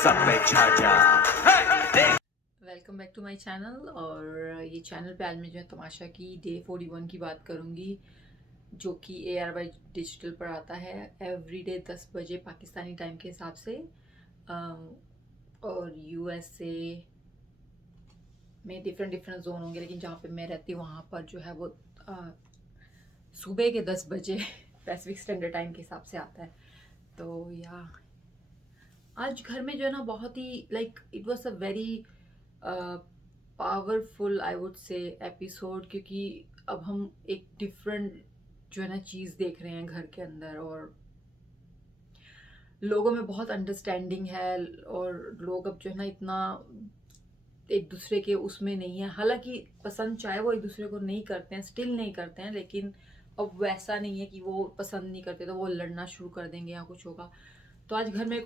सब पे छा जा। Welcome back to my channel. और ये चैनल पे आज मैं जो है तमाशा की डे 41 की बात करूँगी, जो कि ARY डिजिटल पर आता है एवरी डे 10 बजे पाकिस्तानी टाइम के हिसाब से। और USA में डिफरेंट डिफरेंट जोन होंगे, लेकिन जहाँ पे मैं रहती हूँ वहाँ पर जो है वो सुबह के 10 बजे पैसिफिक स्टैंडर्ड टाइम के हिसाब से आता है। तो या आज घर में जो है ना बहुत ही it was a very powerful I would say episode, क्योंकि अब हम एक डिफरेंट जो है ना चीज़ देख रहे हैं घर के अंदर, और लोगों में बहुत अंडरस्टैंडिंग है, और लोग अब जो है ना इतना एक दूसरे के उसमें नहीं है। हालांकि पसंद चाहे वो एक दूसरे को नहीं करते हैं, स्टिल नहीं करते हैं, लेकिन अब वैसा नहीं है कि वो पसंद नहीं करते तो वो लड़ना शुरू कर देंगे या कुछ होगा। तो आज घर में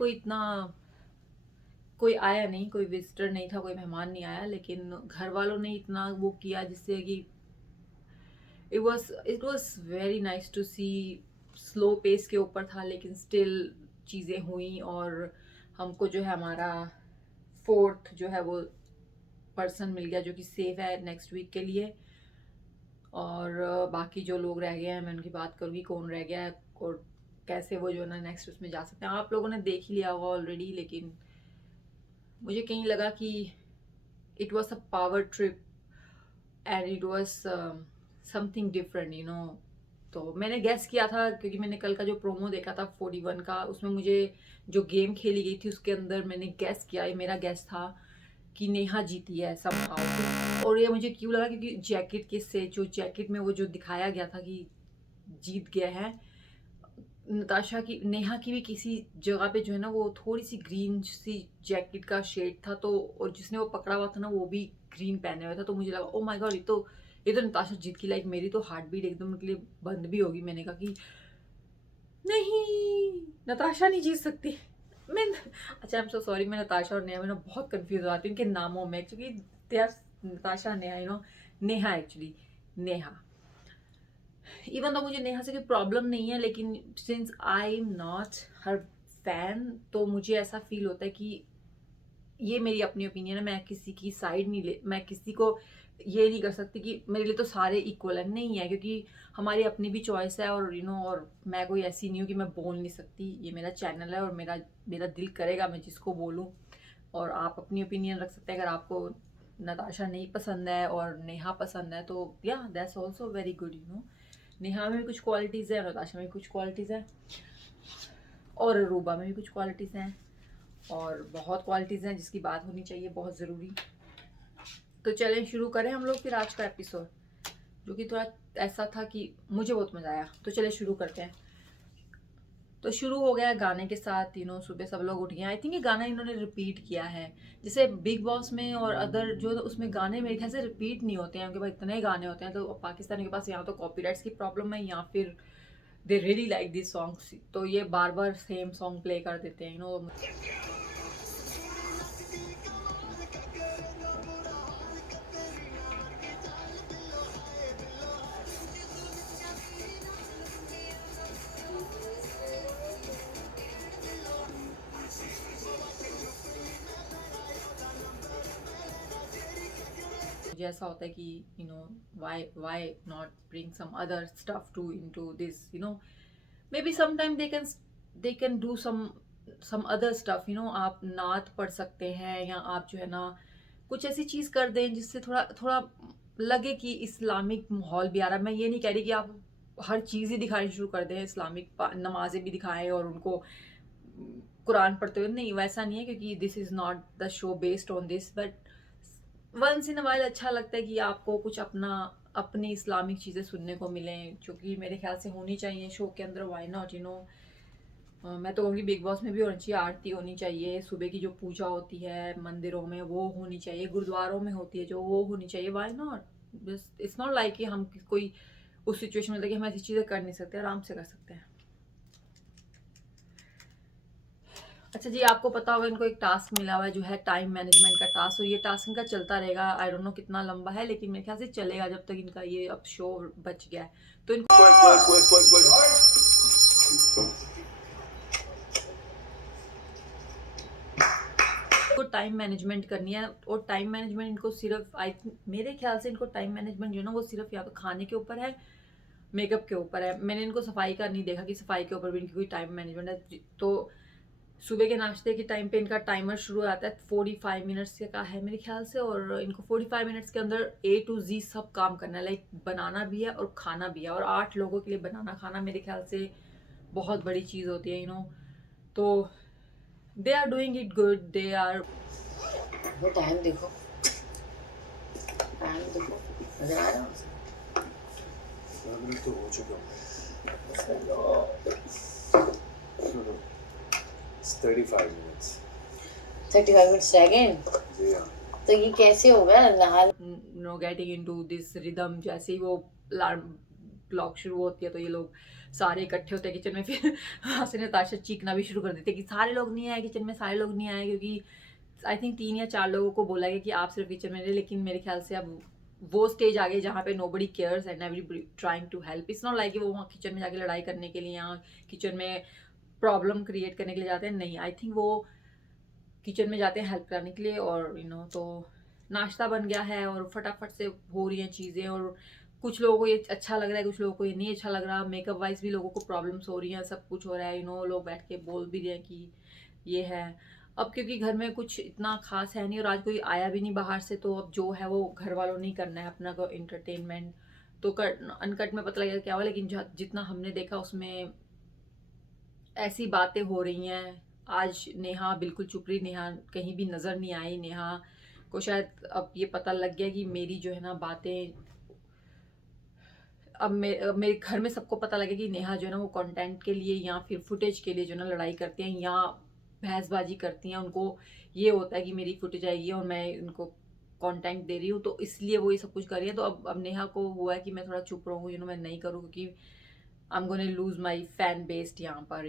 कोई आया नहीं, कोई विजिटर नहीं था, कोई मेहमान नहीं आया, लेकिन घर वालों ने इतना वो किया जिससे कि it was very nice to see. Slow pace के ऊपर था, लेकिन स्टिल चीज़ें हुई, और हमको जो है हमारा फोर्थ जो है वो पर्सन मिल गया जो कि सेफ है नेक्स्ट वीक के लिए। और बाकी जो लोग रह गए हैं मैं उनकी बात करूँगी, कौन रह गया है और कैसे वो जो है ना नेक्स्ट उसमें जा सकते हैं। आप लोगों ने देख ही लिया होगा ऑलरेडी, लेकिन मुझे कहीं लगा कि it was a power trip and it was something different, you know. तो मैंने गेस किया था, क्योंकि मैंने कल का जो प्रोमो देखा था 41 का, उसमें मुझे जो गेम खेली गई थी उसके अंदर मैंने गेस किया, ये मेरा गेस था कि नेहा जीती है समहाउ। और ये मुझे क्यों लगा, क्योंकि जैकेट के से जो जैकेट में वो जो दिखाया गया था कि जीत गया है नताशा की, नेहा की भी किसी जगह पे जो है ना वो थोड़ी सी ग्रीन सी जैकेट का शेड था, तो और जिसने वो पकड़ा हुआ था ना वो भी ग्रीन पहने हुआ था। तो मुझे लगा ओ माय गॉड, ये तो नताशा जीत की। लाइक मेरी तो हार्ट बीट एकदम के लिए बंद भी होगी। मैंने कहा कि नहीं, नताशा नहीं जीत सकती। मैं अच्छा, आई एम सो सॉरी, मैं नताशा और नेहा में ना बहुत कंफ्यूज हो जाती हूँ इनके नामों में, क्योंकि they are Natasha Neha, you know. Neha actually, Neha. Even तो मुझे नेहा से कोई प्रॉब्लम नहीं है, लेकिन since I am not her fan, तो मुझे ऐसा फील होता है कि ये मेरी अपनी ओपिनियन है, मैं किसी की साइड नहीं ले, मैं किसी को ये नहीं कर सकती कि मेरे लिए तो सारे इक्वल है, नहीं है, क्योंकि हमारी अपनी भी चॉइस है। और यू नो, और मैं कोई ऐसी नहीं हूँ कि मैं बोल नहीं सकती। ये मेरा चैनल है और मेरा मेरा दिल करेगा मैं जिसको बोलूँ, और आप अपनी ओपिनियन रख सकते हैं। अगर आपको नताशा नहीं पसंद है और नेहा पसंद है तो या that's also very good, you know. Neha में भी कुछ क्वालिटीज़ है, नताशा में भी कुछ क्वालिटीज़ है, और रूबा में भी कुछ क्वालिटीज़ हैं, और बहुत क्वालिटीज़ हैं जिसकी बात होनी चाहिए, बहुत ज़रूरी। तो चलें शुरू करें हम लोग फिर आज का एपिसोड, जो कि थोड़ा ऐसा था कि मुझे बहुत मज़ा आया। तो चले शुरू करते हैं। तो शुरू हो गया गाने के साथ, यू नो। सुबह सब लोग उठ गए। आई थिंक ये गाना इन्होंने रिपीट किया है, जैसे बिग बॉस में और अदर जो उसमें गाने मेरे ख्याल से रिपीट नहीं होते हैं, उनके पास इतने गाने होते हैं। तो पाकिस्तान के पास यहाँ तो कॉपीराइट्स की प्रॉब्लम है, या फिर they really like this songs, तो ये बार बार सेम सॉन्ग प्ले कर देते हैं, यू नो। मुझे ऐसा होता है कि you know, why not bring some other stuff to into this, you know. Maybe sometime they can do some other stuff, you know. आप नात पढ़ सकते हैं, या आप जो है ना कुछ ऐसी चीज़ कर दें जिससे थोड़ा थोड़ा लगे कि इस्लामिक माहौल भी आ रहा है। मैं ये नहीं कह रही कि आप हर चीज़ ही दिखानी शुरू कर दें, इस्लामिक नमाजें भी दिखाएं और उनको कुरान पढ़ते हुए, नहीं, वैसा नहीं है, क्योंकि this is not the show based on this. But once in a while अच्छा लगता है कि आपको कुछ अपनी इस्लामिक चीज़ें सुनने को मिलें, जो कि मेरे ख्याल से होनी चाहिए शो के अंदर। Why not, you know. मैं तो कहूँगी बिग बॉस में भी होनी चाहिए, आरती होनी चाहिए, सुबह की जो पूजा होती है मंदिरों में वो होनी चाहिए, गुरुद्वारों में होती है जो वो होनी चाहिए। Why not. It's not like कि हम कोई उस सिचुएशन में कि हम ऐसी चीज़ें कर नहीं सकते, आराम से कर सकते हैं। अच्छा जी, आपको पता होगा इनको एक टास्क मिला हुआ है जो है टाइम मैनेजमेंट का टास्क। और ये टास्क इनका चलता रहेगा, आई डोंट नो कितना लंबा है, लेकिन मेरे ख्याल से चलेगा जब तक इनका ये अब शो बच गया है। तो इनको को टाइम मैनेजमेंट करनी है, और टाइम मैनेजमेंट इनको सिर्फ मेरे ख्याल से इनको टाइम मैनेजमेंट जो है ना वो सिर्फ या तो खाने के ऊपर है, मेकअप के ऊपर है। मैंने इनको सफाई का नहीं देखा कि सफाई के ऊपर भी इनकी कोई टाइम मैनेजमेंट है। तो सुबह के नाश्ते के टाइम पे इनका टाइमर शुरू आता है 45 मिनट्स का है मेरे ख्याल से, और इनको 45 मिनट्स के अंदर A to Z सब काम करना है, लाइक बनाना भी है और खाना भी है। और 8 लोगों के लिए बनाना खाना मेरे ख्याल से बहुत बड़ी चीज़ होती है, तो they are doing it good, they are. वो टाइम देखो, नजर आ रहा है? तो हो चुका है। 35 minutes. 35 मिनट्स रह गए। जी हाँ। तो ये कैसे होगा? नहा गेटिंग इनटू दिस रिदम, जैसे ही वो अलार्म क्लॉक शुरू होती है तो ये लोग सारे इकट्ठे होते हैं किचन में। फिर वहाँ से नताशा चीखना भी शुरू कर देते हैं कि सारे लोग नहीं आए किचन में, सारे लोग नहीं आए, क्योंकि आई थिंक 3 या 4 लोगों को बोला गया कि आप सिर्फ किचन में रहे। लेकिन मेरे ख्याल से अब वो स्टेज आ गई जहाँ पे nobody cares and everybody trying to help. It's not like कि वो वहाँ किचन में जाके लड़ाई करने के लिए या किचन में प्रॉब्लम क्रिएट करने के लिए जाते हैं, नहीं। आई थिंक वो किचन में जाते हैं हेल्प कराने के लिए। और तो नाश्ता बन गया है और फटाफट से हो रही हैं चीज़ें, और कुछ लोगों को ये अच्छा लग रहा है, कुछ लोगों को ये नहीं अच्छा लग रहा। मेकअप वाइज भी लोगों को प्रॉब्लम्स हो रही हैं, सब कुछ हो रहा है, लोग बैठ के बोल भी रहे हैं कि ये है। अब क्योंकि घर में कुछ इतना खास है नहीं और आज कोई आया भी नहीं बाहर से, तो अब जो है वो घर वालों ने करना है अपना को इंटरटेनमेंट। तो अनकट में पता लगेगा क्या हुआ, लेकिन जितना हमने देखा उसमें ऐसी बातें हो रही हैं। आज नेहा बिल्कुल चुप रही, नेहा कहीं भी नज़र नहीं आई। नेहा को शायद अब ये पता लग गया कि मेरी जो है ना बातें, अब मेरे घर में सबको पता लगे कि नेहा जो है ना वो कंटेंट के लिए या फिर फुटेज के लिए जो है ना लड़ाई करती हैं या बहसबाजी करती हैं। उनको ये होता है कि मेरी फुटेज आएगी और मैं उनको कंटेंट दे रही हूँ, तो इसलिए वो ये सब कुछ कर रही है। तो अब नेहा को हुआ है कि मैं थोड़ा चुप रहूँ, मैं नहीं करूँ, क्योंकि I am gonna lose my fan based यहाँ पर,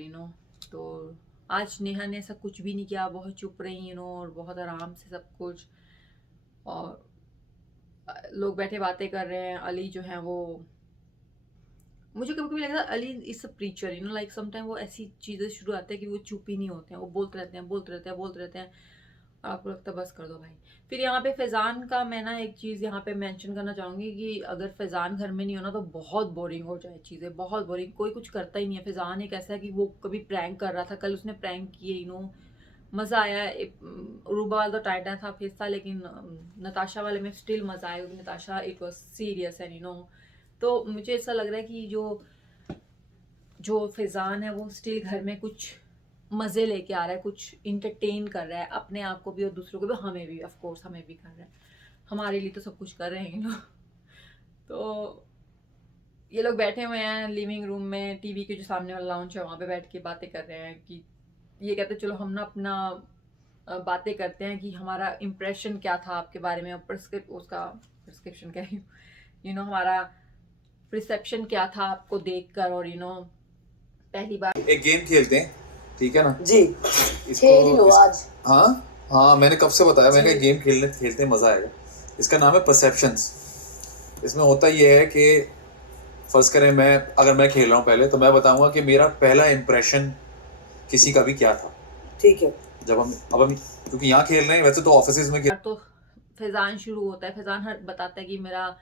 तो आज नेहा ने ऐसा कुछ भी नहीं किया, बहुत चुप रही, और बहुत आराम से सब कुछ। और लोग बैठे बातें कर रहे हैं। अली जो है वो, मुझे कभी कभी लगता है Ali is a preacher, like sometime वो ऐसी चीज़ें शुरू आते हैं कि वो चुप ही नहीं होते हैं, वो बोलते रहते हैं बोलते रहते हैं बोलते रहते हैं, और आपको लगता है बस कर दो भाई। फिर यहाँ पे फैज़ान का मैं ना एक चीज़ यहाँ पे मेंशन करना चाहूँगी कि अगर फैज़ान घर में नहीं होना तो बहुत बोरिंग हो जाए चीज़ें, बहुत बोरिंग, कोई कुछ करता ही नहीं है। फैज़ान एक ऐसा है कि वो कभी प्रैंक कर रहा था, कल उसने प्रैंक किए, मज़ा आया। रूबा वाला तो टाइटा था फिर था, लेकिन नताशा वाले में स्टिल मज़ा आया, क्योंकि Natasha it was serious and तो मुझे ऐसा लग रहा है कि जो फैज़ान है वो स्टिल घर में कुछ मज़े लेके आ रहा है, कुछ इंटरटेन कर रहा है अपने आप को भी और दूसरों को भी, हमें भी, ऑफ कोर्स हमें भी कर रहा है, हमारे लिए तो सब कुछ कर रहे हैं तो ये लोग बैठे हुए हैं लिविंग रूम में, टीवी के जो सामने वाला लाउंज है वहाँ पे बैठ के बातें कर रहे हैं कि ये कहते चलो हम ना अपना बातें करते हैं कि हमारा इम्प्रेशन क्या था आपके बारे में, प्रिस्क्रिप्शन कह रही हूँ, हमारा रिसेप्शन क्या था आपको देखकर, और पहली बार एक गेम खेलते हैं, ठीक है ना जी। खेल ही लो आज। हाँ हाँ, मैंने कब से बताया, मैंने गेम खेलते हैं मजा आएगा। इसका नाम है परसेप्शंस। इसमें होता ये है कि फर्ज करें अगर मैं खेल रहा हूँ पहले, तो मैं बताऊंगा कि मेरा पहला इंप्रेशन किसी का भी क्या था। ठीक है। जब हम क्योंकि यहाँ खेल रहे हैं, वैसे तो ऑफिस में तो फैज़ान शुरू होता है, फैज़ान हर बताता है कि मेरा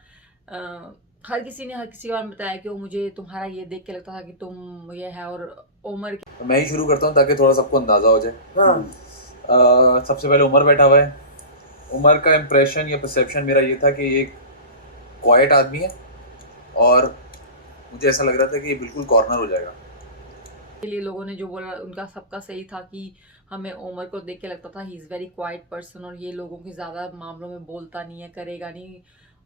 हर किसी ने हर किसी के बारे में बताया कि वो मुझे तुम्हारा ये देख के लगता था कि तुम ये है, और उमर तो मैं ही शुरू करता हूँ ताकि थोड़ा सबको अंदाजा हो जाए। हाँ। सबसे पहले उमर बैठा हुआ है। उमर का इम्प्रेशन या परसेप्शन मेरा ये था कि ये क्वाइट आदमी है, और मुझे ऐसा लग रहा था कि ये बिल्कुल कॉर्नर हो जाएगा। के लिए लोगों ने जो बोला उनका सबका सही था कि हमें उमर को देख के लगता था he is very quite person, और ये लोगों के ज़्यादा मामलों में बोलता नहीं है, करेगा नहीं,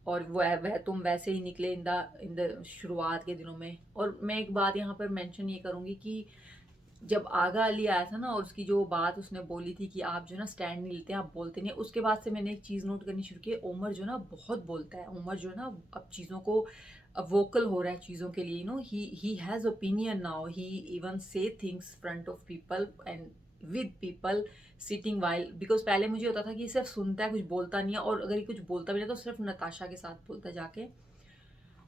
और वह तुम वैसे ही निकले इन द शुरुआत के दिनों में। और मैं एक बात यहाँ पर मेंशन ये करूँगी कि जब आगा अली आया था ना, और उसकी जो बात उसने बोली थी कि आप जो है ना स्टैंड नहीं लेते, आप बोलते नहीं, उसके बाद से मैंने एक चीज़ नोट करनी शुरू की, उमर जो है ना बहुत बोलता है। उमर जो है ना अब चीज़ों को वोकल हो रहा है चीज़ों के लिए, he has opinion now, he even says things front of people and with people sitting while, because पहले मुझे होता था कि सिर्फ सुनता है, कुछ बोलता नहीं है, और अगर ये कुछ बोलता भी नहीं तो सिर्फ नताशा के साथ बोलता है जाके,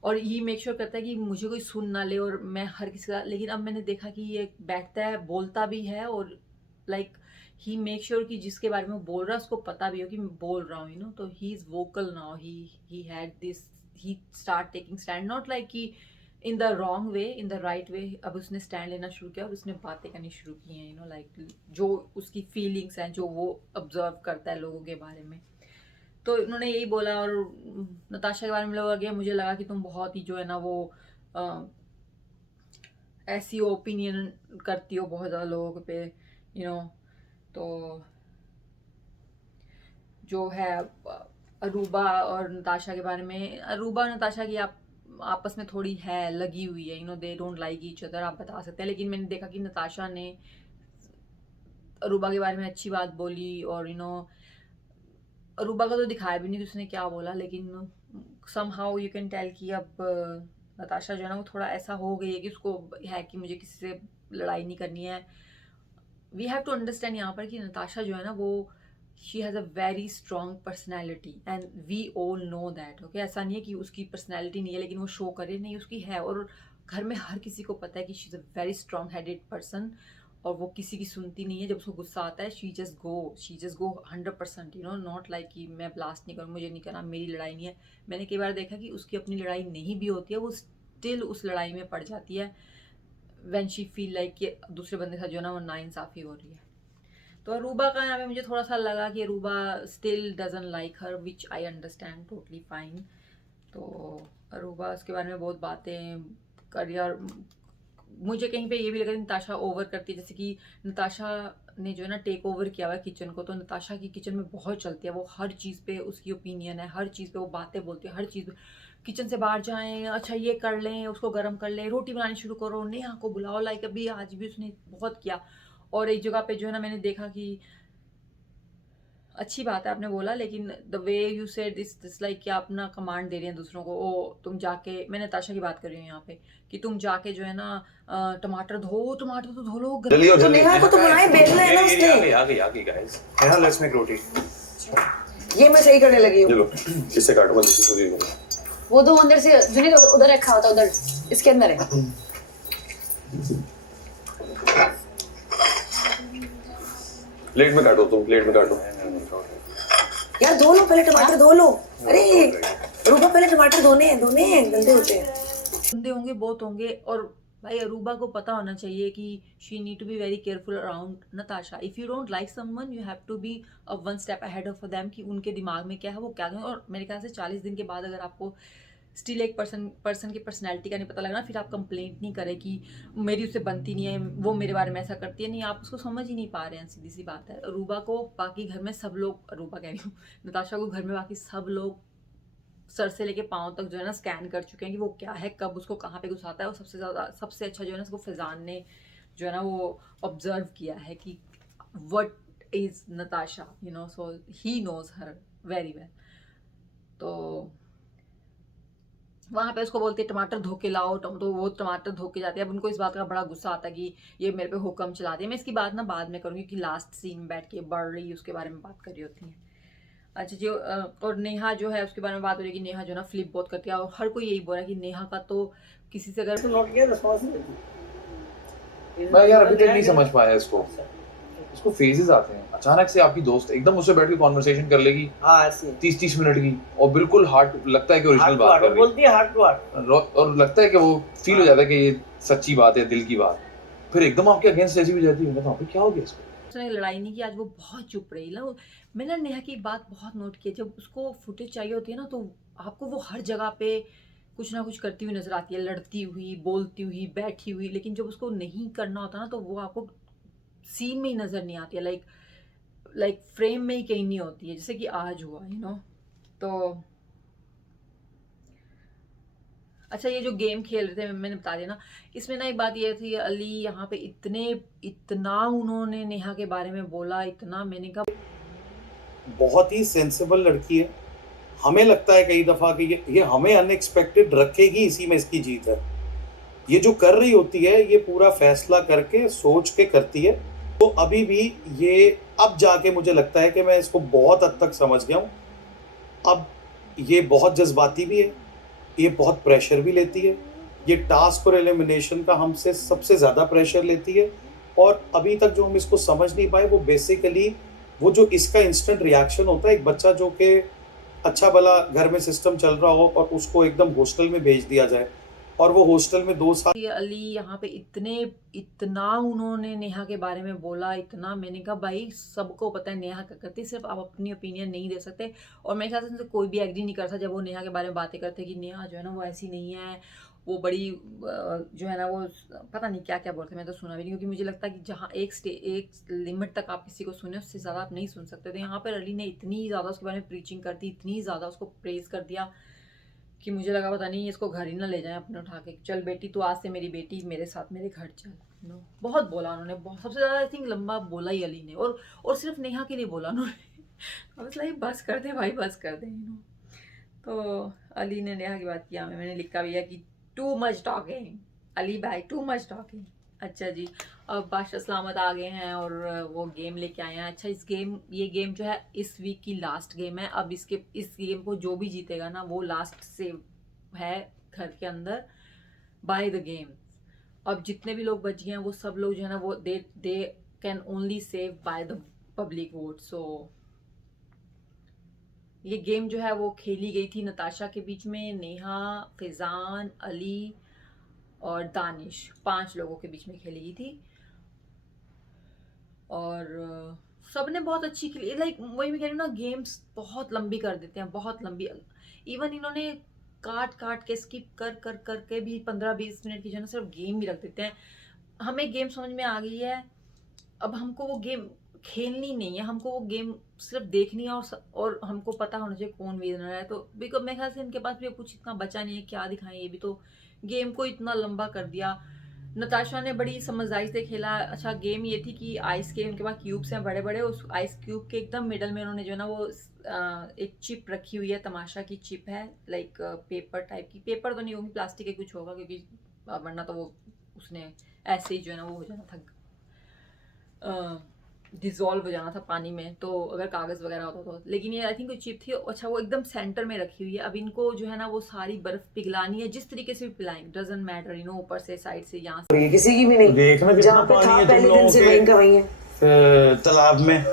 और ये मेक श्योर करता है कि मुझे कोई सुन ना ले, और मैं हर किसी का। लेकिन अब मैंने देखा कि ये बैठता है, बोलता भी है, और लाइक ही मेक श्योर कि जिसके बारे में बोल रहा है उसको पता भी हो कि मैं बोल रहा हूँ, यू नो। तो he is vocal now, he had this, he start taking stand, not like कि in the wrong way, in the right way. अब उसने स्टैंड लेना शुरू किया और उसने बातें करनी शुरू की हैं, यू नो, लाइक जो उसकी फीलिंग्स हैं, जो वो ऑब्जर्व करता है लोगों के बारे में। तो उन्होंने यही बोला। और नताशा के बारे में लगा गया, मुझे लगा कि तुम बहुत ही जो है ना वो ऐसी ओपिनियन करती हो बहुत ज़्यादा लोगों पे, यू नो। तो जो है अरूबा और नताशा के बारे में, अरूबा और नताशा की आपस में थोड़ी है लगी हुई है, you know, they don't like each other, आप बता सकते हैं। लेकिन मैंने देखा कि नताशा ने अरूबा के बारे में अच्छी बात बोली, और यू नो अरूबा का तो दिखाया भी नहीं कि उसने क्या बोला, लेकिन समहाउ यू कैन टेल कि अब नताशा जो है ना वो थोड़ा ऐसा हो गई है कि उसको है कि मुझे किसी से लड़ाई नहीं करनी है। वी हैव टू अंडरस्टैंड यहाँ पर कि नताशा जो है ना वो she has a very strong personality and we all know that, okay. ऐसा नहीं है कि उसकी पर्सनैलिटी नहीं है लेकिन वो शो करे, नहीं, उसकी है। और घर में हर किसी को पता है कि she is a very strong headed person, और वो किसी की सुनती नहीं है। जब उसको गुस्सा आता है she just go 100%, you know, not like कि मैं ब्लास्ट नहीं करूँ, मुझे नहीं करना, मेरी लड़ाई नहीं है। मैंने कई बार देखा कि उसकी अपनी लड़ाई नहीं भी होती है, वो स्टिल उस लड़ाई में पड़ जाती है व्हेन शी फील लाइक कि दूसरे बंदे के साथ जो है ना वो नाइंसाफ़ी हो रही है। तो अरूबा का यहाँ पे मुझे थोड़ा सा लगा कि Aruba still dozen like her, which I understand totally fine. तो अरूबा उसके बारे में बहुत बातें करी, और मुझे कहीं पे ये भी लगा नताशा ओवर करती है। जैसे कि नताशा ने जो है ना टेक ओवर किया हुआ है किचन को, तो नताशा की किचन में बहुत चलती है, वो हर चीज़ पे उसकी ओपिनियन है, हर चीज़ पे वो बातें बोलती है, हर चीज़ पे। किचन से बाहर जाएं, अच्छा ये कर लें, उसको गर्म कर लें, रोटी बनानी शुरू करो, नेहा को बुलाओ, लाइक अभी आज भी उसने बहुत किया। और एक जगह पे जो है ना मैंने देखा कि अच्छी बात है आपने बोला, लेकिन the way you said this like कि आप ना कमांड दे रही हैं दूसरों को। ओ तुम जाके, मैं नताशा की बात कर रही हूँ यहाँ पे, कि तुम जाके जो है ना टमाटर तो धो लो। तो नेहा को तो बनाए बेलना है ना उसने। आ गई गाइस। नेहा लेट्स मेक रोटी। ये मैं सही करने लगी हूँ। लो इससे काटो, बस इसी सूरी को। वो तो अंदर से जुनीद उधर रखा होता, उधर इसके अंदर है। प्लेट में काटो, तुम प्लेट में काटो। यार धो लो पहले, टमाटर धो लो। अरे रूबा पहले टमाटर धोने हैं, गंदे होते हैं। गंदे होंगे, बहुत होंगे। और भाई अरूबा को पता होना चाहिए कि she need to be very careful around Natasha. If you don't like someone you have to be one step ahead of them, कि उनके दिमाग में क्या है, वो क्या है। और मेरे ख्याल से 40 दिन के बाद अगर आपको स्टिल एक पर्सन की पर्सनैलिटी का नहीं पता लगना, फिर आप कंप्लेंट नहीं करें कि मेरी उससे बनती नहीं है, वो मेरे बारे में ऐसा करती है। नहीं, आप उसको समझ ही नहीं पा रहे हैं, सीधी सी बात है। अरूबा को बाकी घर में सब लोग, अरूबा कह रही हूँ, नताशा को घर में बाकी सब लोग सर से लेके पाँव तक जो है ना स्कैन कर चुके हैं कि वो क्या है, कब उसको कहाँ पे घुसाता है। और सबसे अच्छा जो है ना उसको फैजान ने जो है ना वो ऑब्जर्व किया है कि what is Natasha, you know, so he knows her very well. तो वहाँ पे उसको बोलते हैं टमाटर धो के लाओ, तो वो टमाटर धो के जाते हैं। अब उनको इस बात का बड़ा गुस्सा आता है कि ये मेरे पे हुक्म चलाती है। मैं इसकी बात ना बाद में करूँगी कि लास्ट सीन में बैठ के बढ़ रही उसके बारे में बात कर रही होती हैं। अच्छा जो और नेहा जो है उसके बारे में बात हो रही है कि नेहा जो ना फ्लिप बहुत करती है, और हर कोई यही बोल रहा है कि नेहा का तो किसी से अगर नोट किया रिस्पांसिबिलिटी। मैं यार अभी तक नहीं समझ पाया इसको फेजेस आते हैं। अचानक से आपकी दोस्त एकदम उससे बैठ के कॉन्वर्सेशन कर लेगी, हाँ ऐसे 30 मिनट की, और बिल्कुल हार्ट लगता है कि ओरिजिनल बात कर रही बोलती है, हार्ट टू हार्ट, है, और लगता है कि वो फील हो जाता है कि ये सच्ची बात है, दिल की बात। फिर एकदम आपके अगेंस्ट ऐसी भी जाती है, मैं तो क्या हो गया इसको। उसने लड़ाई नहीं की, आज वो बहुत चुप रही ना। मैंने नेहा की बात बहुत नोट की है, जब उसको फुटेज चाहिए होती है ना तो आपको वो हर जगह पे कुछ ना कुछ करती हुई नजर आती है, लड़ती हुई, बोलती हुई, बैठी हुई। लेकिन जब उसको नहीं करना होता ना तो वो आपको सीन में ही नजर नहीं आती है, लाइक फ्रेम में ही कहीं नहीं होती है, जैसे कि आज हुआ, यू नो। तो अच्छा ये जो गेम खेल रहे थे मैंने बता दिया ना, इसमें ना एक बात ये थी, अली यहाँ पे इतना उन्होंने नेहा के बारे में बोला, इतना, मैंने कहा बहुत ही सेंसिबल लड़की है। हमें लगता है कई दफ़ा कि ये हमें अनएक्सपेक्टेड रखेगी, इसी में इसकी जीत है। ये जो कर रही होती है ये पूरा फैसला करके सोच के करती है। तो अभी भी ये अब जाके मुझे लगता है कि मैं इसको बहुत हद तक समझ गया हूँ। अब ये बहुत जज्बाती भी है, ये बहुत प्रेशर भी लेती है। ये टास्क और एलिमिनेशन का हमसे सबसे ज़्यादा प्रेशर लेती है, और अभी तक जो हम इसको समझ नहीं पाए वो बेसिकली वो जो इसका इंस्टेंट रिएक्शन होता है, एक बच्चा जो कि अच्छा भला घर में सिस्टम चल रहा हो और उसको एकदम हॉस्टल में भेज दिया जाए और वो हॉस्टल में 2 साल ये अली यहाँ पे इतना उन्होंने नेहा के बारे में बोला, इतना मैंने कहा भाई सबको पता है नेहा क्या करती है, सिर्फ आप अपनी ओपिनियन नहीं दे सकते। और मेरे ख्याल से उनसे कोई भी एग्री नहीं करता जब वो नेहा के बारे में बातें करते कि नेहा जो है ना वो ऐसी नहीं है, वो बड़ी जो है ना वो पता नहीं क्या क्या बोलते, मैं तो सुना भी नहीं, क्योंकि मुझे लगता है कि जहाँ एक लिमिट तक आप किसी को सुने उससे ज़्यादा आप नहीं सुन सकते। तो यहाँ पर अली ने इतनी ज़्यादा उसके बारे में प्रीचिंग कर दी, इतनी ज़्यादा उसको प्रेज कर दिया कि मुझे लगा पता नहीं इसको घर ही ना ले जाएं अपने उठा के, चल बेटी तू आज से मेरी बेटी मेरे साथ मेरे घर चल। नो बहुत बोला उन्होंने, बहुत सबसे ज़्यादा आई थिंक लंबा बोला ही अली ने, और सिर्फ नेहा के लिए बोला उन्होंने। अब इसलिए बस कर दे भाई, बस कर दे तो अली ने नेहा की बात किया, मैंने लिखा भैया कि टू मच टॉकिंग अली भाई, टू मच टॉकिंग। अच्छा जी, अब बादशाह सलामत आ गए हैं और वो गेम लेके आए हैं। अच्छा ये गेम जो है इस वीक की लास्ट गेम है। अब इस गेम को जो भी जीतेगा ना वो लास्ट सेव है घर के अंदर बाय द गेम। अब जितने भी लोग बच गए हैं वो सब लोग जो है ना वो they can only save by the public vote. So ये गेम जो है वो खेली गई थी नताशा के बीच में, नेहा, फैजान, अली और दानिश, 5 लोगों के बीच में खेली गई थी और सबने बहुत अच्छी खेली। लाइक वही मैं कह रही हूँ ना, गेम्स बहुत लंबी कर देते हैं, बहुत लंबी। इवन इन्होंने काट के स्किप कर के भी 15-20 मिनट की जो है ना सिर्फ गेम भी रख देते हैं। हमें गेम समझ में आ गई है, अब हमको वो गेम खेलनी नहीं है, हमको वो गेम सिर्फ देखनी है और हमको पता होना चाहिए कौन विनर है। तो बिकॉज मेरे ख्याल से इनके पास भी कुछ इतना बचा नहीं है, क्या दिखाएं, ये भी तो गेम को इतना लंबा कर दिया। नताशा ने बड़ी समझदारी से खेला। अच्छा गेम ये थी कि आइस के उनके पास क्यूब्स हैं बड़े बड़े, उस आइस क्यूब के एकदम मिडल में उन्होंने जो है ना वो एक चिप रखी हुई है, तमाशा की चिप है, लाइक पेपर टाइप की। पेपर तो नहीं होगी, प्लास्टिक के कुछ होगा, क्योंकि वरना तो वो उसने ऐसे ही जो है ना वो हो जाना था, डिजोल्व हो जाना था पानी में, तो अगर कागज़ वगैरह होता तो। लेकिन ये आई थिंक कोई चिप थी। अच्छा वो एकदम सेंटर में रखी हुई है। अब इनको जो है ना वो सारी बर्फ पिघलानी है, जिस तरीके से भी पिलाएं, डजंट मैटर, ऊपर से, साइड से, यहाँ से। किसी की भी नहीं, देखना कितना जहाँ पे पानी था है पहले तुम दिन से लोगों वहीं का वहीं है। के तालाब में।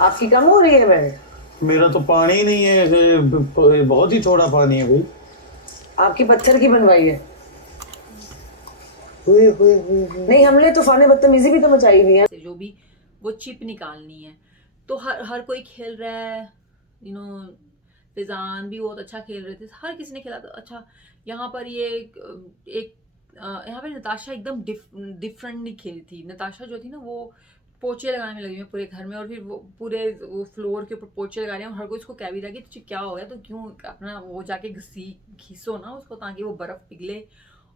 आपकी कम हो रही है बेल्ट? मेरा तो पानी ही नहीं है, बहुत ही थोड़ा पानी है भाई। आपकी पत्थर की बनवाई है? नहीं, हमने तूफान बदतमीजी भी तो मचाई हुई है। जो भी वो चिप निकालनी है, तो हर कोई खेल रहा है, फैजान भी बहुत अच्छा खेल रहे थे, हर किसी ने खेला था। अच्छा यहाँ पर ये एक यहाँ पे नताशा एकदम डिफरेंट नहीं खेली थी। नताशा जो थी ना वो पोचे लगाने में लगी हुई है पूरे घर में, और फिर वो पूरे वो फ्लोर के ऊपर पोचे लगा रहे हैं। हर कोई उसको कह भी रहा कि तुझे क्या हो गया, तो क्यों अपना वो जाके घिसो ना उसको, ताकि वो बर्फ़ पिघले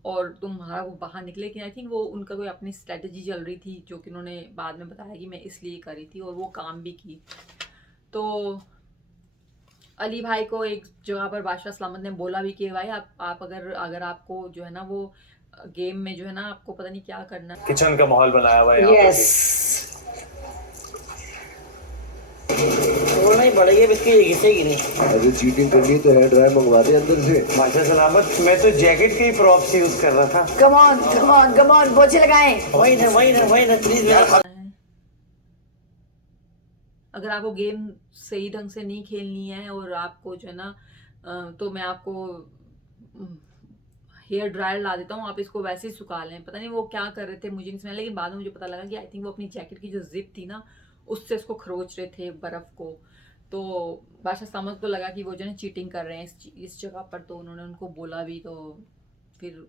और तुम्हारा वो बाहर निकले। लेकिन आई थिंक वो उनका कोई अपनी स्ट्रेटजी चल रही थी, जो कि उन्होंने बाद में बताया कि मैं इसलिए कर रही थी, और वो काम भी की। तो अली भाई को एक जगह पर बादशाह सलामत ने बोला भी कि भाई आप अगर आपको जो है ना वो गेम में जो है ना आपको पता नहीं क्या करना। किचन का माहौल बनाया हुआ है यहाँ पर भी। वो नहीं बढ़ेगी बिस्की, ये घिसेगी नहीं। अरे चीटिंग करनी तो हेयर ड्रायर मंगवा दे अंदर से। बादशाह सलामत, मैं तो जैकेट के ही प्रॉप्स यूज कर रहा था। कम ऑन पोछे लगाएं। वही ना प्लीज मेरा। अगर आपको गेम सही ढंग से नहीं खेलनी है और आपको जो है ना तो मैं आपको हेयर ड्रायर ला देता हूँ, आप इसको वैसे ही सुखा लें। पता नहीं वो क्या कर रहे थे, मुझे नहीं समझ, लेकिन बाद में मुझे पता लगा कि आई थिंक वो अपनी जैकेट की जो जिप थी ना उससे उसको खरोच रहे थे बर्फ़ को। तो बादशाह सलामत को लगा कि वो जो है चीटिंग कर रहे हैं इस जगह पर, तो उन्होंने उनको बोला भी। तो फिर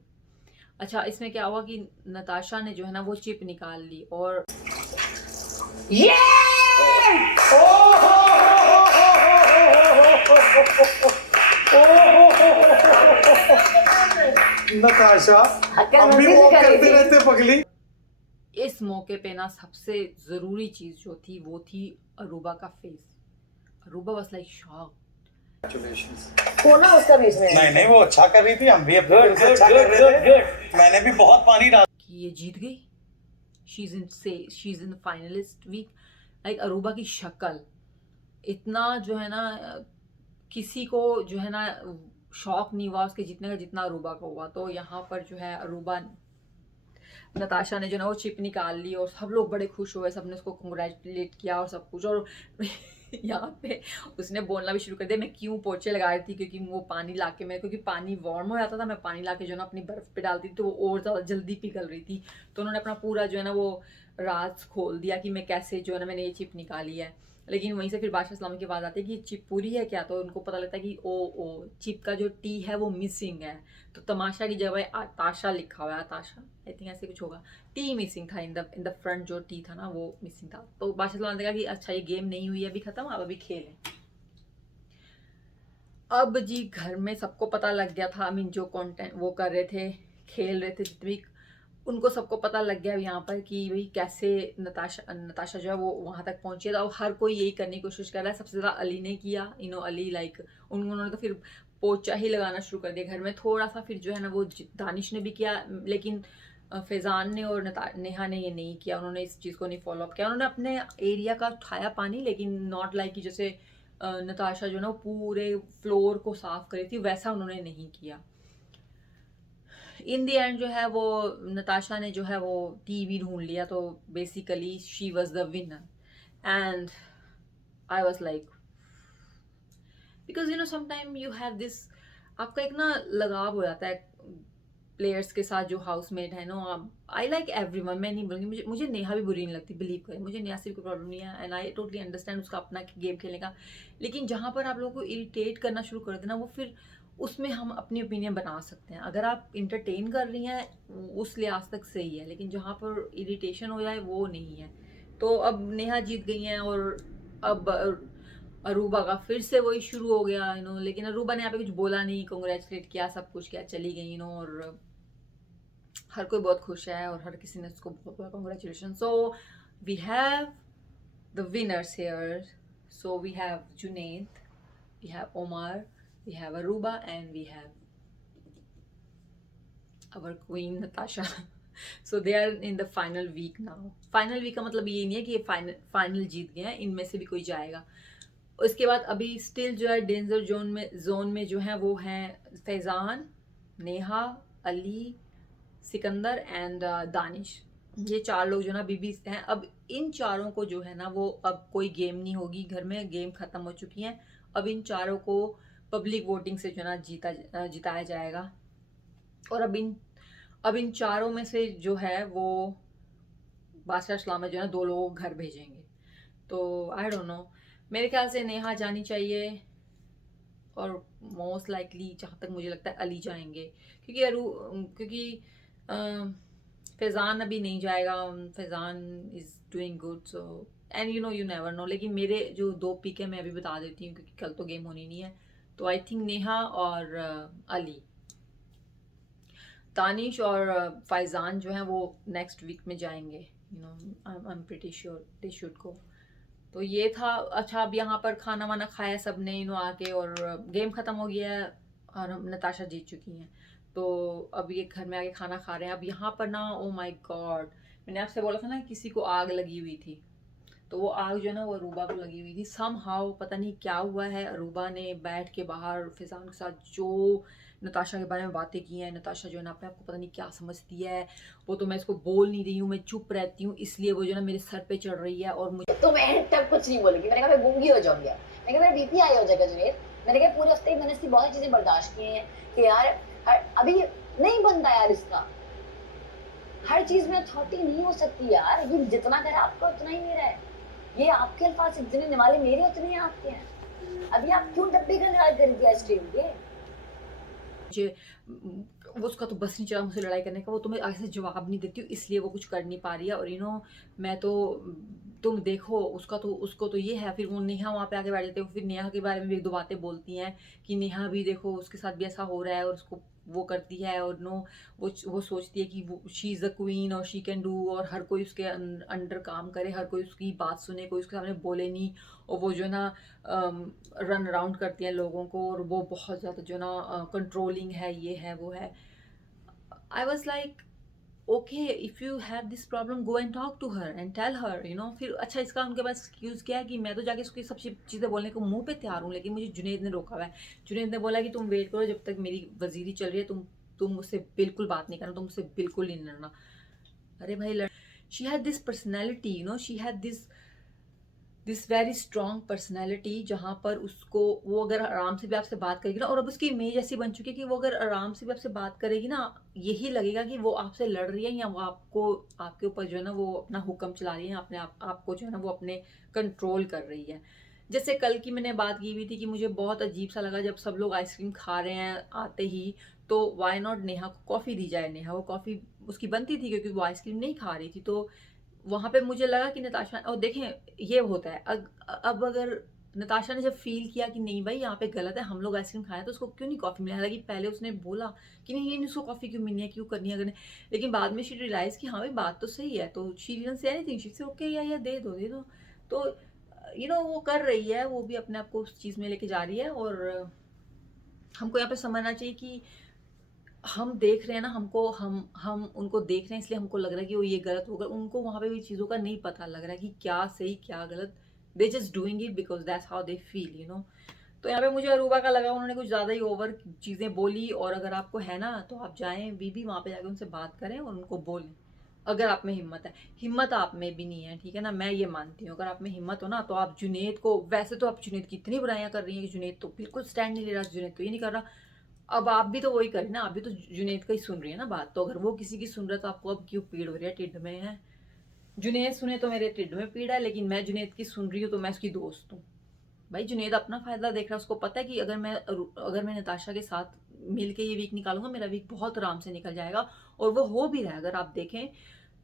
अच्छा इसमें क्या हुआ कि नताशा ने जो है ना वो चिप निकाल ली और नताशा हम भी वॉक करते रहते पगली। इस मौके पे ना सबसे ज़रूरी चीज़ जो थी वो थी अरूबा का face. Aruba was like shock. कोना उसका बीच में नहीं वो अच्छा कर रही थी, हम भी अच्छा कर रहे थे। मैंने भी बहुत पानी डाला कि ये जीत गई, she is in finalist week. Like Aruba की शक्ल इतना जो है ना किसी को जो है ना शौक नहीं हुआ उसके जीतने का जितना अरूबा को हुआ। तो यहाँ पर जो है नताशा ने जो ना वो चिप निकाल ली और सब लोग बड़े खुश हुए, सबने उसको कंग्रेचुलेट किया और सब कुछ। और यहाँ पे उसने बोलना भी शुरू कर दिया मैं क्यों पोछे लगा रही थी, क्योंकि वो पानी लाके मैं, क्योंकि पानी वार्म हो जाता था, मैं पानी लाके जो ना अपनी बर्फ़ पे डालती थी तो वो और ज़्यादा जल्दी पिघल रही थी। तो उन्होंने अपना पूरा जो है ना वो राज खोल दिया कि मैं कैसे जो है ना मैंने ये चिप निकाली है। लेकिन वहीं से फिर बादशाह इस्लाम की बात आती है कि चिप पूरी है क्या, तो उनको पता लगता है कि ओ चिप का जो टी है वो मिसिंग है। तो तमाशा की जगह आताशा लिखा हुआ है, आताशा आई थिंक ऐसे कुछ होगा, टी मिसिंग था इन द फ्रंट, जो टी था ना वो मिसिंग था। तो बादशाह इस्लाम ने कहा कि अच्छा ये गेम नहीं हुई है अभी खत्म, आप अभी खेलें। अब जी घर में सबको पता लग गया था, आई मीन जो कंटेंट वो कर रहे थे, खेल रहे थे जितने भी, उनको सबको पता लग गया यहाँ पर कि भाई कैसे नताशा जो है वो वहाँ तक पहुँची है। तो हर कोई यही करने की कोशिश कर रहा है। सबसे ज़्यादा अली ने किया, अली लाइक उन्होंने तो फिर पोचा ही लगाना शुरू कर दिया घर में थोड़ा सा। फिर जो है ना वो दानिश ने भी किया, लेकिन फैज़ान ने और नेहा ने ये नहीं किया, उन्होंने इस चीज़ को नहीं फॉलो अप किया। उन्होंने अपने एरिया का उठाया पानी, लेकिन नॉट लाइक कि जैसे नताशा जो ना वो पूरे फ्लोर को साफ करी थी वैसा उन्होंने नहीं किया। इन दी एंड जो है वो नताशा ने जो है वो टीवी ढूंढ लिया, तो basically she was the winner and I was like, because sometime you have this, आपका एक ना लगाव हो जाता है प्लेयर्स के साथ जो हाउसमेट है नो। आई लाइक एवरीवन, मैं नहीं बोलूँगी, मुझे नेहा भी बुरी नहीं लगती, बिलीव करें, मुझे नेहा से भी कोई प्रॉब्लम नहीं है एंड आई टोटली अंडरस्टैंड उसका अपना गेम खेलने का। लेकिन जहाँ पर आप लोगों को इरिटेट करना शुरू कर देना, वो फिर उसमें हम अपनी ओपिनियन बना सकते हैं। अगर आप इंटरटेन कर रही हैं उस लिहाज तक सही है, लेकिन जहाँ पर इरिटेशन हो जाए वो नहीं है। तो अब नेहा जीत गई हैं और अब अरूबा का फिर से वही शुरू हो गया लेकिन अरूबा ने यहाँ पे कुछ बोला नहीं, कंग्रेचुलेट किया, सब कुछ किया, चली गई और हर कोई बहुत खुश है और हर किसी ने उसको बहुत बहुत congratulation. So we have the winners here, so we have Junaid, we have Omar, we have Aruba and we have our queen Natasha. So they are in the final week now. Final week का मतलब ये नहीं है कि ये final जीत गए हैं, इनमें से भी कोई जाएगा। उसके बाद अभी स्टिल जो है डेंजर जोन में जो है वो हैं फैज़ान, नेहा, अली, सिकंदर एंड दानिश। ये 4 लोग जो ना बीबी हैं। अब इन चारों को जो है ना वो अब कोई गेम नहीं होगी घर में, गेम खत्म हो चुकी हैं। अब इन चारों को पब्लिक वोटिंग से जो ना जिताया जाएगा। और अब इन चारों में से जो है वो बादशाह इस्लाम में जो है 2 लोगों को घर भेजेंगे। तो आई डोंट नो, मेरे ख्याल से नेहा जानी चाहिए और मोस्ट लाइकली जहाँ तक मुझे लगता है अली जाएंगे, क्योंकि फैज़ान अभी नहीं जाएगा, Faizan is doing good. So and you never know. लेकिन मेरे जो 2 पिक है मैं अभी बता देती हूँ, क्योंकि कल तो गेम होनी नहीं है। तो आई थिंक नेहा और अली, तानिश और फैज़ान जो हैं वो नेक्स्ट वीक में जाएंगे। I am pretty sure they should go. तो ये था। अच्छा, अब यहाँ पर खाना वाना खाया सबने आके और गेम ख़त्म हो गया है और नताशा जीत चुकी हैं। तो अब ये घर में आके खाना खा रहे हैं। अब यहाँ पर ना ओ माय गॉड, मैंने आपसे बोला था ना किसी को आग लगी हुई थी, तो वो आग जो है ना वो अरूबा को लगी हुई थी समहाउ। पता नहीं क्या हुआ है, अरूबा ने बैठ के बाहर फैज़ान के साथ जो नताशा के बारे में बातें की हैं, नताशा जो है ना अपने आप को पता नहीं क्या समझती है, वो तो मैं इसको बोल नहीं रही हूँ, मैं चुप रहती हूँ, इसलिए वो जो है ना मेरे सर पे चढ़ रही है और मुझे तो मैं एंड तक कुछ नहीं बोलूंगी। मैंने कहा मैं गूंगी हो जाऊंगी, मैंने कहा मेरा बीपी हाई हो जाएगा जुनैद। मैंने कहा पूरे हफ्ते मैंने इसकी बहुत चीजें बर्दाश्त की हैं कि यार अभी नहीं बनता यार इसका, हर चीज में अथॉरिटी नहीं हो सकती यार, ये जितना करे आपका उतना ही मेरा है, ये आपके अल्फाज जितने निवाले मेरे उतने ही आपके हैं। अभी आप क्यों डब्बे का निकाल कर दिया स्ट्रीम के? वो उसका तो बस नहीं चला मुझसे लड़ाई करने का, वो तुम्हें आगे से जवाब नहीं देती हूँ इसलिए वो कुछ कर नहीं पा रही है। और मैं तो, तुम देखो उसको तो ये है। फिर वो नेहा वहाँ पे आके बैठ जाते हो, फिर नेहा के बारे में भी 1-2 बातें बोलती हैं कि नेहा भी देखो उसके साथ भी ऐसा हो रहा है और उसको वो करती है और वो सोचती है कि वो शी इज़ अ क्वीन और शी कैन डू, और हर कोई उसके अंडर काम करे, हर कोई उसकी बात सुने, कोई उसके सामने बोले नहीं, और वो जो ना रन अराउंड करती है लोगों को, और वो बहुत ज़्यादा जो ना कंट्रोलिंग है, ये है वो है। I was like okay, if you have this problem go and talk to her and tell her फिर अच्छा इसका उनके पास एक्सक्यूज़ क्या है कि मैं तो जाके उसकी सब चीज़ें बोलने को मुंह पे तैयार हूँ, लेकिन मुझे जुनैद ने रोका हुआ है। जुनैद ने बोला कि तुम वेट करो जब तक मेरी वजीरी चल रही है, तुम मुझसे बिल्कुल बात नहीं करना, तुम मुझसे बिल्कुल नहीं लड़ना। अरे भाई, she had this personality, you know, she had this very strong personality, जहाँ पर उसको, वो अगर आराम से भी आपसे बात करेगी ना, और अब उसकी इमेज ऐसी बन चुकी है कि वो अगर आराम से भी आपसे बात करेगी ना, यही लगेगा कि वो आपसे लड़ रही है, या वो आपके ऊपर जो है ना वो अपना हुक्म चला रही है, अपने आपको जो है ना वो अपने कंट्रोल कर रही है। जैसे कल की मैंने बात की हुई थी कि मुझे बहुत अजीब सा लगा जब सब लोग आइसक्रीम खा रहे हैं आते ही, तो वाई नॉट नेहा को कॉफ़ी दी जाए। नेहा वो कॉफ़ी उसकी बनती थी क्योंकि वो आइसक्रीम नहीं खा रही थी, तो वहाँ पे मुझे लगा कि नताशा, और देखें ये होता है, अब अगर नताशा ने जब फील किया कि नहीं भाई यहाँ पे गलत है, हम लोग आइसक्रीम खाएं, तो उसको क्यों नहीं कॉफ़ी मिली। हालांकि पहले उसने बोला कि नहीं उसको कॉफ़ी क्यों मिलनी है, क्यों करनी है, लेकिन बाद में शी रियलाइज़ कि हाँ भाई बात तो सही है, तो she didn't say anything, she से ओके या दे दो। तो यू नो वो कर रही है, वो भी अपने आप को उस चीज़ में लेके जा रही है, और हमको यहाँ पे समझना चाहिए कि हम देख रहे हैं ना, हम उनको देख रहे हैं, इसलिए हमको लग रहा है कि वो ये गलत होगा, उनको वहाँ पे भी चीज़ों का नहीं पता लग रहा है कि क्या सही क्या गलत। They just doing it because that's how they feel, you know. तो यहाँ पे मुझे अरूबा का लगा उन्होंने कुछ ज़्यादा ही ओवर चीज़ें बोली, और अगर आपको है ना तो आप जाएं बीबी वहाँ पे जाके उनसे बात करें और उनको बोलें, अगर आप में हिम्मत है। हिम्मत आप में भी नहीं है, ठीक है ना, मैं ये मानती हूँ। अगर आप में हिम्मत हो ना तो आप जुनैद को, वैसे तो आप जुनैद की इतनी बुराइयां कर रही हैं कि जुनैद तो बिल्कुल स्टैंड नहीं ले रहा, जुनैद तो ये नहीं कर रहा, अब आप भी तो वही करें ना, आप भी तो जुनैद का ही सुन रही है ना बात, तो अगर वो किसी की सुन रहा है तो आपको अब क्यों पीड़ हो रही है, टिड्ड में है। जुनैद सुने तो मेरे टिड्ड में पीड़ है, लेकिन मैं जुनैद की सुन रही हूँ तो मैं उसकी दोस्त हूँ। भाई जुनैद अपना फायदा देख रहा है, उसको पता है कि अगर मैं नताशा के साथ मिल के ये वीक निकालूंगा, मेरा वीक बहुत आराम से निकल जाएगा, और वो हो भी रहा है। अगर आप देखें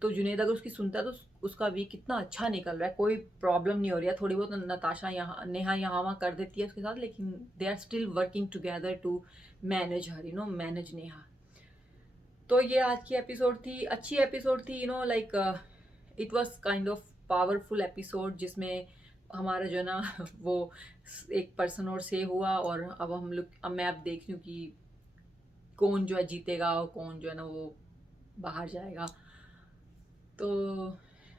तो जुनैद अगर उसकी सुनता है तो उसका वीक कितना अच्छा निकल रहा है, कोई प्रॉब्लम नहीं हो रही है। थोड़ी बहुत नताशा नेहा यहाँ वहाँ कर देती है उसके साथ, लेकिन they are still working together to manage her, you know, manage Neha. तो ये आज की एपिसोड थी, अच्छी एपिसोड थी, you know, like it was kind of powerful episode, जिसमें हमारा जो है ना वो एक पर्सन और सेव हुआ, और अब मैं अब देख रही हूँ कि कौन जो है जीतेगा और कौन जो है ना वो बाहर जाएगा। तो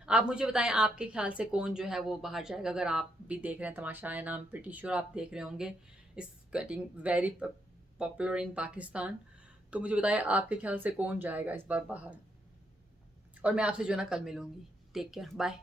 आप मुझे बताएं आपके ख्याल से कौन जो है वो बाहर जाएगा। अगर आप भी देख रहे हैं तमाशा है नाम, प्रीटी श्योर आप देख रहे होंगे, it's getting very popular in Pakistan. तो मुझे बताएं आपके ख्याल से कौन जाएगा इस बार बाहर, और मैं आपसे जो है ना कल मिलूंगी। Take care, bye.